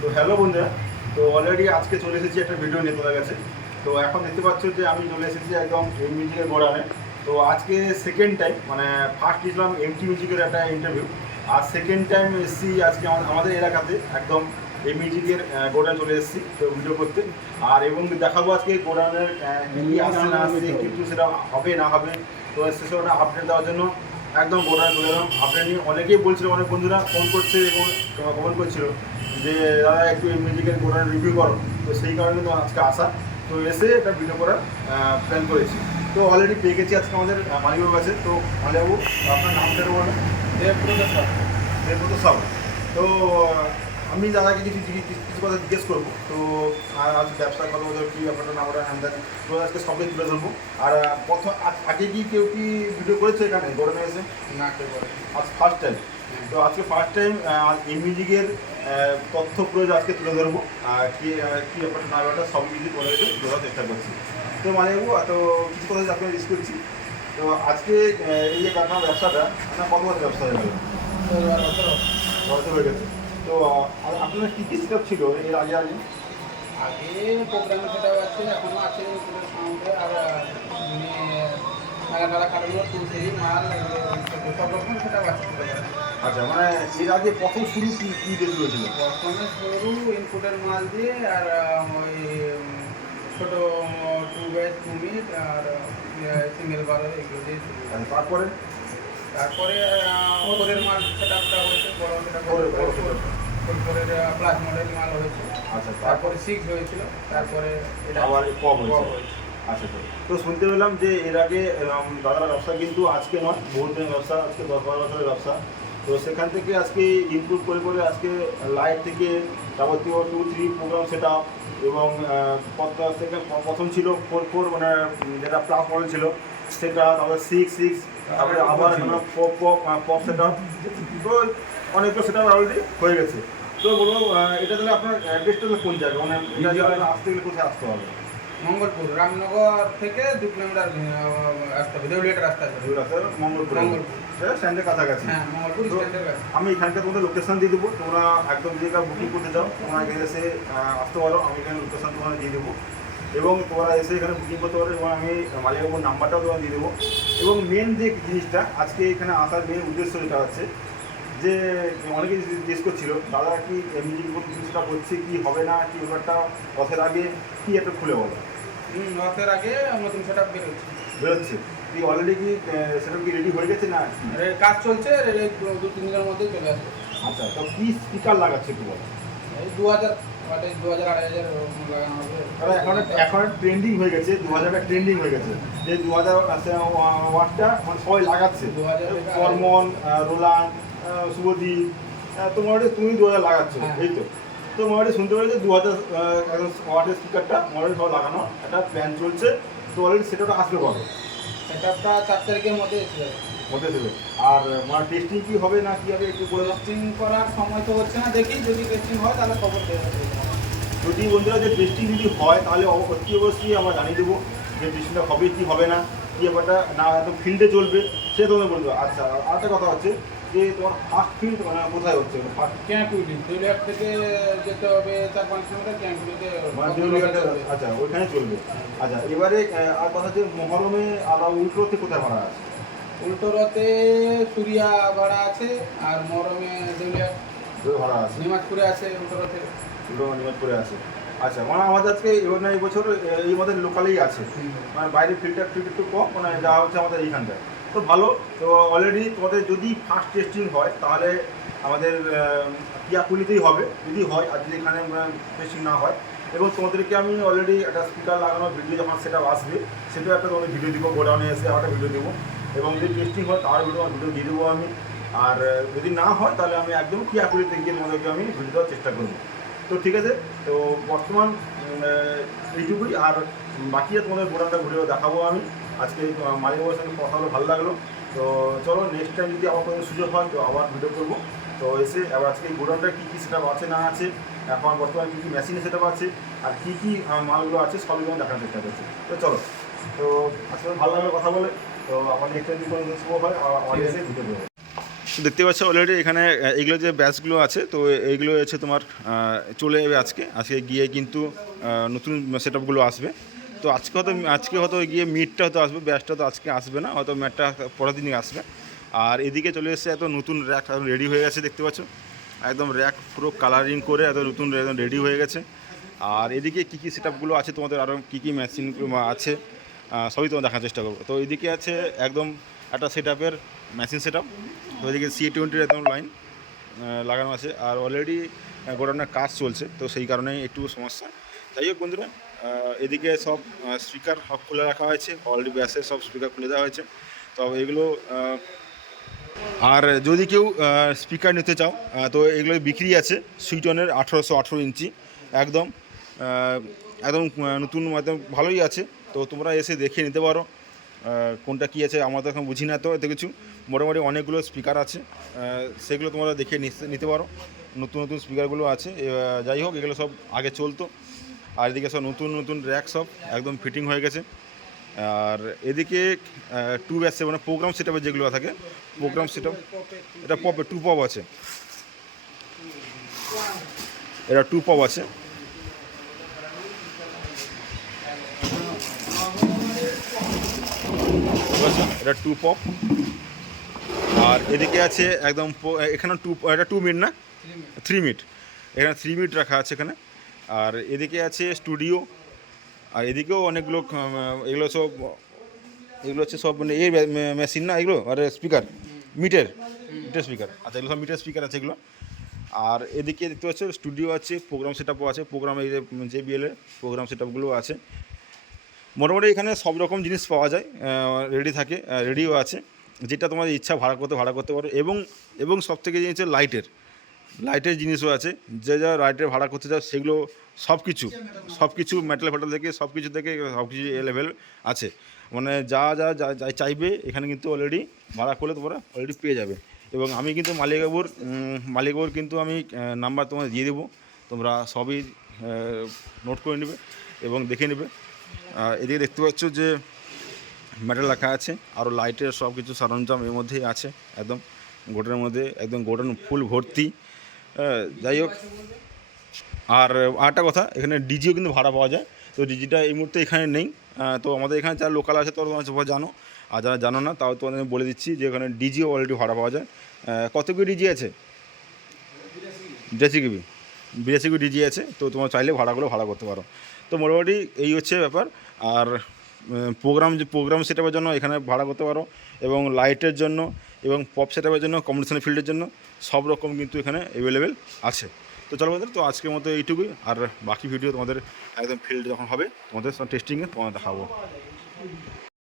তো হ্যালো বন্ধুরা। তো অলরেডি আজকে চলে এসেছি একটা ভিডিও নিয়ে তোলা গেছে তো এখন দেখতে পাচ্ছ যে আমি চলে এসেছি একদম এম মিউজিকের গোড়ানে তো আজকে সেকেন্ড টাইম মানে ফার্স্ট দিয়েছিলাম এমটি মিউজিকের একটা ইন্টারভিউ আর সেকেন্ড টাইম এসেছি আজকে আমা- আমাদের এলাকাতে একদম এই মিউজিকের গোডাউন চলে এসেছি তো ভিডিও করতে। আর এবং দেখাবো আজকে গোডাউনের কি আসছে না আসছে কিন্তু সেটা হবে না হবে। তো সেসবটা আপডেট দেওয়ার জন্য একদম গোডাউন চলে এলাম। আপডেট নিয়ে অনেকেই বলছিল অনেক বন্ধুরা ফোন করছে এবং কমেন্ট করছিল। যে দাদা একটু এই মিউজিকের গোডাউন রিভিউ করো। তো সেই কারণে তো আজকে আসা। তো এসে একটা ভিডিও করার প্ল্যান করেছি। তো অলরেডি পেয়ে গেছি আজকে আমাদের মালিকবাবু কাছে। তো মালিকবাবু আপনার নামটা বলুন দেবব্রত স্যার। দেবব্রত সাউ তো আমি দাদাকে কিছু জিজ্ঞেস- কিছু কিছু কথা জিজ্ঞেস করব। তো আর আজ ব্যবসার কথা বলতে কী ব্যাপারটা না ওটা হ্যান্ডাল তো আজকে সবই তুলে ধরবো। আর প্রথম আগে কি কেউ কি ভিডিও করেছে এখানে? গরমে এসে? না কেউ করে আজ ফার্স্ট টাইম তো আজকে ফার্স্ট টাইম এই মিউজিকের তথ্য আজকে তুলে ধরবো। আর কি কি ব্যাপারটা না ব্যাপারটা সব কিছু রেখে তুলে ধরার চেষ্টা করছি। তো মানে তো কিছু কথা আপনাকে রিস্ক করছি, তো আজকে এই যে কারখানা ব্যবসাটা, আপনার কত বছর ব্যবসা হয়ে গেল? বছর হয়ে গেছে। তো আপনার কী কী সেট ছিল এর আগে আগে? আগে প্রোগ্রাম সেটাও আছে, এখনও আছে আর মানে মেলা মেলা তুলসি মাল সব রকম আছে আচ্ছা মানে এর আগে প্রথম শুরু কী কী দিয়ে হয়েছিল প্রথমে শুরু ইনপুটের মাল দিয়ে আর ওই ছোট টু ব্যাচ টু আর সিঙ্গেল বারো এগুলো দিয়ে তারপরে? তারপরে ওপরের মাল সেটআপটা হয়েছে বড় সেটা বড় প্লাস মডেল মাল হয়েছে। আচ্ছা তারপরে তারপরে? সিক্স হয়েছিল তারপরে এটা আবার কম হয়েছে। আচ্ছা তো তো শুনতে পেলাম যে এর আগে দাদার ব্যবসা কিন্তু আজকে নয় বহুত দিনের ব্যবসা আজকে দশ বারো বছরের ব্যবসা। তো সেখান থেকে আজকে ইমপ্রুভ করে করে আজকে লাইট থেকে যাবতীয় two three programme set up এবং থেকে প্রথম ছিল ফোর ফোর মানে যেটা প্লাস মডেল ছিল সেটা তারপরে সিক্স সিক্স তারপরে আবার pop pop pop set up তো অনেকগুলো সেট অলরেডি হয়ে গেছে। তো বলব এটা তাহলে আপনার অ্যাড্রেসটা কোন জায়গা মানে এটা যে আসতে গেলে কোথায় আসতে হবে? মঙ্গলপুর রামনগর থেকে দু কিলোমিটার আসতে হবে দেউলিয়াটা রাস্তা আছে। দূর আছে মঙ্গলপুর। মঙ্গলপুর। স্ট্যান্ডের কাছাকাছি। হ্যাঁ মঙ্গলপুর স্ট্যান্ডের কাছে। আমি এখানকার তোমাদের লোকেশন দিয়ে দেবো তোমরা একদম যে কাউ বুকিং করতে চাও তোমরা এখানে এসে আসতে পারো আমি এখানে লোকেশন তোমাদের দিয়ে দেবো। এবং তোমরা এসে এখানে বুকিং করতে পারো এবং আমি মালিকবাবুর নাম্বারটাও তোমার দিয়ে দেবো। এবং মেন যে জিনিসটা আজকে এখানে আসার মেন উদ্দেশ্য যেটা হচ্ছে যে অনেকে জিজ্ঞেস করছিল দাদা কি এমনি জিনিসটা হচ্ছে কি হবে না কি ব্যাপারটা পথের আগে কি একটা খুলে বলো? হুম রথের আগে নতুন সেট বেরোচ্ছে। বেরোচ্ছে। কি অলরেডি কি সেটা কি রেডি হয়ে গেছে না? কাজ চলছে দু- তিন দিনের মধ্যে চলে আসবে। আচ্ছা তো কি স্পিকার লাগাচ্ছে একটু বলো। এই দু হাজার ওয়াটেজ দু হাজার আড়াই হাজার লাগানো হবে। এখন এখন ট্রেন্ডিং হয়ে গেছে দু হাজারটা ট্রেন্ডিং হয়ে গেছে। যে দু হাজার ওয়াটটা মানে সবাই লাগাচ্ছে। 2000 থেকে ফরমন রোলান শুভদীপ আহ, তো মোটামুটি তুমি দু হাজার লাগাচ্ছ হ্যাঁ। এই তো। তো মোটামুটি শুনতে পারি যে দু হাজার ওয়াটের স্পিকারটা মোটামুটি সব লাগানো একটা প্ল্যান চলছে। তো অলরেডি সেটা আসবে কবে? সেট আপটা চার তারিখের মধ্যে এসে যাবে মধ্যে দেবে আর মানে টেস্টিং কি হবে না কি হবে একটু বলে টেস্টিং করার সময় তো হচ্ছে না দেখি যদি টেস্টিং হয় তাহলে খবর দেওয়া যদি বন্ধুরা যে টেস্টিং যদি হয় তাহলে অতি অবশ্যই আমরা জানিয়ে দেবো যে টেস্টিংটা হবে কি হবে না কি ব্যাপারটা না একদম ফিল্ডে চলবে সে তোমাদের বলবে আচ্ছা আর একটা কথা হচ্ছে যে তোমার ফার্স্ট ফিল্ড মানে কোথায় হচ্ছে ফার্স্ট ক্যাম্পুলি দেউলিয়ার থেকে যেতে হবে চার পাঁচ কিলোমিটার ক্যাম্পুলিতে মানে আচ্ছা ওইখানে চলবে। আচ্ছা এবারে আর কথা হচ্ছে মহরমে আলাদা উল্টোতে কোথায় ভাড়া আছে? উল্টো রথে সুরিয়া ভাড়া আছে আর মরমে দেউলিয়া ভাড়া আছে। নিমাজপুরে আছে উল্টো রথে। উল্টো নিয়োগ আছে। আচ্ছা মানে আমাদের আজকে এই বছর এই আমাদের লোকালেই আছে। মানে বাইরে ফিল্টার ফিল্ড একটু কম মানে যা হচ্ছে আমাদের এইখানটায়। তো ভালো। তো অলরেডি তোমাদের যদি ফার্স্ট টেস্টিং হয়, তাহলে আমাদের পিয়াকুলিতেই হবে। যদি হয়, আর যদি এখানে টেস্টিং না হয়। এবং তোমাদেরকে আমি অলরেডি একটা স্পিকার লাগানো ভিডিও যখন সেটা আসবে, সেটাও একটা তোমাদের ভিডিও দিব, গোডাউনে এসে একটা ভিডিও দেবো। এবং যদি টেস্টিং হয় তার ভিডিও ভিডিও দিয়ে দেবো আমি। আর যদি না হয়, তাহলে আমি একদম পিয়াকুলিতে গিয়ে তোমাদেরকে আমি ভিডিও দেওয়ার চেষ্টা করব। তো ঠিক আছে, তো বর্তমান এইটুকুই। আর বাকি তোমাদের গোডাউনটা ঘুরেও দেখাবো আমি। আজকে মালিক বাবুর সঙ্গে কথা হলো ভালো লাগল। তো চলো নেক্সট টাইম যদি আবার কোনো সুযোগ হয় তো আবার ভিডিও করব। তো এসে আবার আজকে গোডাউনটা কী কী সেটা আছে না আছে এখন বর্তমানে কী কী মেশিনে সেটা আছে আর কী কী মালগুলো আছে সবই আমি দেখার চেষ্টা করছি। তো চলো তো আজকে ভালো লাগল কথা বলে। তো আমার নেক্সট টাইম যদি কোনো সময় হয় আবার এসে ভিডিও তো দেখতে পাচ্ছ অলরেডি এখানে এগুলো যে ব্যাচগুলো আছে তো এইগুলো হচ্ছে তোমার চলে যাবে আজকে। আজকে গিয়ে কিন্তু নতুন সেট আপগুলো আসবে। তো আজকে হয়তো আজকে হয়তো গিয়ে মিটটা হয়তো আসবে ব্যাচটা তো আজকে আসবে না, হয়তো ম্যাটটা পরের দিনই আসবে। আর এদিকে চলে এসেছে এত নতুন র্যাক রেডি হয়ে গেছে, দেখতে পাচ্ছ? একদম র্যাক পুরো কালারিং করে এত নতুন একদম রেডি হয়ে গেছে। আর এদিকে কী কী সেট আপগুলো আছে তোমাদের? আরও কী কী মেশিন আছে? সবই তোমার দেখার চেষ্টা করব। তো এদিকে আছে একদম একটা সেট আপের মেশিন সেট আপ তো এদিকে সি টোয়েন্টির একদম লাইন লাগানো আছে। আর অলরেডি গোডাউনের কাজ চলছে, তো সেই কারণেই একটু সমস্যা। যাই হোক বন্ধুরা এদিকে সব স্পিকার সব খুলে রাখা হয়েছে। অলরেডি ব্যাসের সব স্পিকার খুলে দেওয়া হয়েছে। তো এগুলো আর যদি কেউ স্পিকার নিতে চাও তো এগুলো বিক্রি আছে সুইটনের আঠেরোশো আঠেরো ইঞ্চি। একদম একদম নতুন, একদম ভালোই আছে। তো তোমরা এসে দেখে নিতে পারো কোনটা কী আছে, আমরা তো এখন বুঝি না তো এতে কিছু। মোটামুটি অনেকগুলো স্পিকার আছে সেগুলো তোমরা দেখে নিতে- নিতে পারো। নতুন নতুন স্পিকারগুলো আছে। যাই হোক, এগুলো সব আগে চলতো। আর এদিকে সব নতুন নতুন র্যাক সব একদম ফিটিং হয়ে গেছে। আর এদিকে টু ব্যাসে মানে প্রোগ্রাম সেটআপে যেগুলো থাকে প্রোগ্রাম সেটআপ এটা পপে টু পপ আছে। এটা টু পপ আছে। এটা টু পপ আর এদিকে আছে একদম এখানে টু এটা টু মিট না? থ্রি মিনিট এখানে থ্রি মিট রাখা আছে এখানে। আর এদিকে আছে স্টুডিও, আর এদিকেও অনেকগুলো এগুলো সব, এগুলো হচ্ছে সব মানে এই মেশিন না এগুলো? আর স্পিকার মিটের, মিটার স্পিকার আচ্ছা এগুলো সব মিটার স্পিকার আছে এগুলো। আর এদিকে দেখতে পাচ্ছ, স্টুডিও আছে প্রোগ্রাম সেট আপও আছে প্রোগ্রাম এই যে বিএলের প্রোগ্রাম সেট আপগুলো আছে। মোটামুটি এখানে সব রকম জিনিস পাওয়া যায় রেডি থাকে রেডিও আছে। যেটা তোমার ইচ্ছা, ভাড়া করতে ভাড়া করতে পারো। এবং এবং সব থেকে জিনিস হচ্ছে লাইটের লাইটের জিনিসও আছে যে যা লাইটের ভাড়া করতে চাও সেগুলো সব কিছু সব কিছু মেটাল ফেটাল থেকে সব কিছু থেকে সব কিছু এলেভেল আছে। মানে যা যা যা চাইবে এখানে কিন্তু অলরেডি ভাড়া করলে তোমরা অলরেডি পেয়ে যাবে। এবং আমি কিন্তু মালিকবাবুর উম, মালিকবাবুর কিন্তু আমি নাম্বার তোমাদের দিয়ে দেবো। তোমরা সবই নোট করে নেবে এবং দেখে নেবে। এদিকে দেখতে পাচ্ছ যে মেটাল রাখা আছে আরও লাইটের সব কিছু সরঞ্জাম এর মধ্যেই আছে একদম গোডাউনের মধ্যে একদম গোডাউন ফুল ভর্তি। যাই হোক। আর আরেকটা কথা, এখানে ডিজিও কিন্তু ভাড়া পাওয়া যায়। তো ডিজিটা এই মুহূর্তে এখানে নেই। তো আমাদের এখানে যারা লোকাল আছে তো তোমার সবাই জানো। আর যারা জানো না, তাও তোমাদের বলে দিচ্ছি যে এখানে ডিজিও অলরেডি ভাড়া পাওয়া যায়। কত কি ডিজি আছে? বিরাশি কেবি। বিরাশি কেবি ডিজি আছে। তো তোমার চাইলে ভাড়াগুলো ভাড়া করতে পারো। তো মোটামুটি এই হচ্ছে ব্যাপার। আর প্রোগ্রাম যে প্রোগ্রাম সেটআপের জন্য এখানে ভাড়া করতে পারো। এবং লাইটের জন্য এবং পপ সেটআপের জন্য কম্পিটিশন ফিল্ডের জন্য সব রকম কিন্তু এখানে অ্যাভেলেবেল আছে। তো চলো বন্ধুরা, তো আজকের মতো এইটুকুই। আর বাকি ভিডিও তোমাদের একদম ফিল্ড যখন হবে, তোমাদের টেস্টিংয়ে তোমাদের দেখাবো।